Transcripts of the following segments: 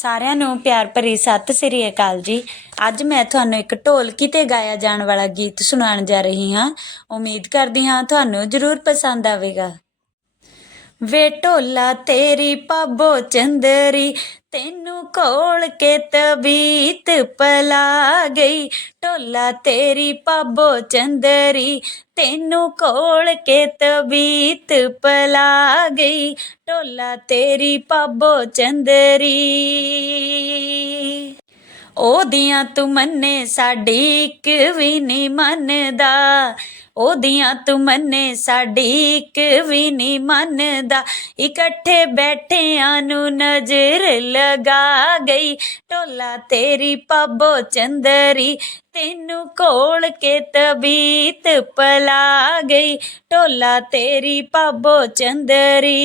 ਸਾਰਿਆਂ ਨੂੰ ਪਿਆਰ ਭਰੀ ਸਤਿ ਸ੍ਰੀ ਅਕਾਲ ਜੀ। ਅੱਜ ਮੈਂ ਤੁਹਾਨੂੰ ਇੱਕ ਢੋਲਕੀ ਤੇ ਗਾਇਆ ਜਾਣ ਵਾਲਾ ਗੀਤ ਸੁਣਾਉਣ ਜਾ ਰਹੀ ਹਾਂ। ਉਮੀਦ ਕਰਦੀ ਹਾਂ ਤੁਹਾਨੂੰ ਜ਼ਰੂਰ ਪਸੰਦ ਆਵੇਗਾ। ਵੇ ਢੋਲਾ ਤੇਰੀ ਪਾਬੋ ਚੰਦਰੀ ਤੈਨੂੰ ਕੋਲ ਕੇ ਤਬੀਤ ਪਲਾ ਗਈ ਢੋਲਾ ਤੇਰੀ ਪਾਬੋ ਚੰਦਰੀ, ਤੈਨੂੰ ਕੋਲ ਕੇ ਤਬੀਤ ਪਲਾ ਗਈ ਢੋਲਾ ਤੇਰੀ ਪਾਬੋ ਚੰਦਰੀ। ਉਹਦੀਆਂ ਤੂੰ ਮੰਨੇ ਸਾਡੀ ਇੱਕ ਵੀ ਨਹੀਂ ਮੰਨਦਾ ਉਹਦੀਆਂ ਤੂੰ ਮੰਨੇ ਸਾਡੀ ਇੱਕ ਵੀ ਨਹੀਂ ਮੰਨਦਾ। ਇਕੱਠੇ ਬੈਠਿਆਂ ਨੂੰ ਨਜ਼ਰ ਲਗਾ ਗਈ। ਢੋਲਾ ਤੇਰੀ ਪਾਬੋ ਚੰਦਰੀ, ਤੈਨੂੰ ਕੋਲ ਕੇ ਤਬੀਤ ਪਲਾ ਗਈ। ਢੋਲਾ ਤੇਰੀ ਪਾਬੋ ਚੰਦਰੀ।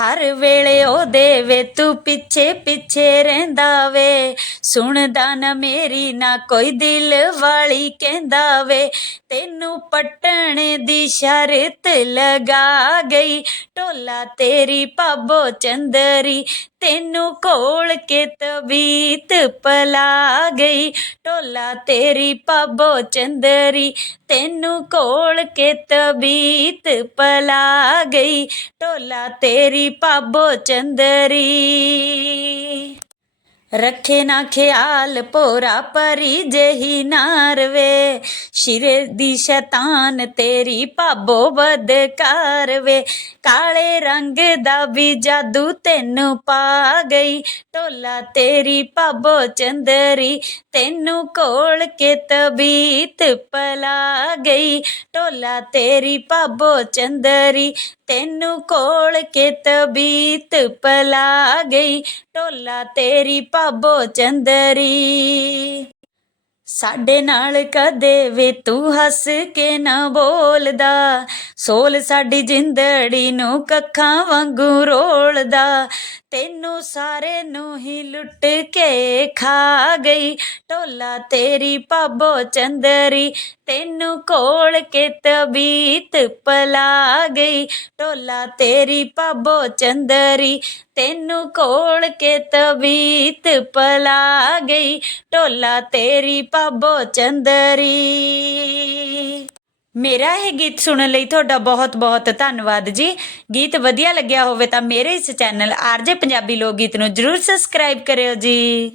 ਹਰ ਵੇਲੇ ਉਹਦੇ ਵੇ, ਤੂੰ ਪਿੱਛੇ ਪਿੱਛੇ ਰਹਿੰਦਾ ਵੇ। ਸੁਣਦਾ ਨਾ ਮੇਰੀ, ਨਾ ਕੋਈ ਦਿਲ ਵਾਲੀ ਕਹਿੰਦਾ ਵੇ। ਤੈਨੂੰ ਪਟਣ ਦੀ ਸ਼ਰਤ ਲਗਾ ਗਈ। ਢੋਲਾ ਤੇਰੀ ਪਾਬੋ ਚੰਦਰੀ ਤੈਨੂੰ ਕੋਲ ਕੇ ਤਬੀਤ ਪਲਾ ਗਈ। ਢੋਲਾ ਤੇਰੀ ਪਾਬੋ ਚੰਦਰੀ, ਤੈਨੂੰ ਕੋਲ ਕੇ ਤਬੀਤ ਪਲਾ ਗਈ। ਢੋਲਾ ਤੇਰੀ ਪਾਬੋ ਚੰਦਰੀ। ਰੱਖੇ ਨਾ ਖਿਆਲ ਪੋਰਾ ਪਰੀ ਜਹੀ ਨਾਰਵੇ ਸ਼ਿਰੇ ਦੀ ਸ਼ੈਤਾਨ ਤੇਰੀ ਭਾਬੋ ਬਦਕਾਰ ਵੇ। ਕਾਲੇ ਰੰਗ ਦਾ ਵੀ ਜਾਦੂ ਤੈਨੂੰ ਪਾ ਗਈ। ਢੋਲਾ ਤੇਰੀ ਭਾਬੋ ਚੰਦਰੀ ਤੈਨੂੰ ਕੋਲ ਕੇ ਤਬੀਤ ਪਲਾ ਗਈ। ਢੋਲਾ ਤੇਰੀ ਭਾਬੋ ਚੰਦਰੀ ਤੈਨੂੰ ਕੋਲ ਕੇ ਤਬੀਤ ਪਲਾ ਗਈ। ਢੋਲਾ ਤੇਰੀ ਭਾਬੋ ਚੰਦਰੀ। ਸਾਡੇ ਨਾਲ ਕਦੇ ਵੀ ਤੂੰ ਹੱਸ ਕੇ ਨਾ ਬੋਲਦਾ। ਸੋਲ ਸਾਡੀ ਜਿੰਦੜੀ ਨੂੰ ਕੱਖਾਂ ਵਾਂਗੂ ਰੋਲਦਾ। ਤੈਨੂੰ ਸਾਰੇ ਨੂੰ ਹੀ ਲੁੱਟ ਕੇ ਖਾ ਗਈ। ਢੋਲਾ ਤੇਰੀ ਭਾਬੋ ਚੰਦਰੀ, ਤੈਨੂੰ ਕੋਲ ਕੇ ਤਬੀਤ ਪਲਾ ਗਈ। ਢੋਲਾ ਤੇਰੀ ਭਾਬੋ ਚੰਦਰੀ ਤੈਨੂੰ ਕੋਲ ਕੇ ਤਬੀਤ ਪਲਾ ਗਈ ਢੋਲਾ ਤੇਰੀ ਭਾਬੋ ਚੰਦਰੀ। ਮੇਰਾ ਇਹ ਗੀਤ ਸੁਣਨ ਲਈ ਤੁਹਾਡਾ ਬਹੁਤ ਬਹੁਤ ਧੰਨਵਾਦ ਜੀ। ਗੀਤ ਵਧੀਆ ਲੱਗਿਆ ਹੋਵੇ ਤਾਂ ਮੇਰੇ ਇਸ ਚੈਨਲ ਆਰਜੇ ਪੰਜਾਬੀ ਲੋਕ ਗੀਤ ਨੂੰ ਜਰੂਰ ਸਬਸਕ੍ਰਾਈਬ ਕਰਿਓ ਜੀ।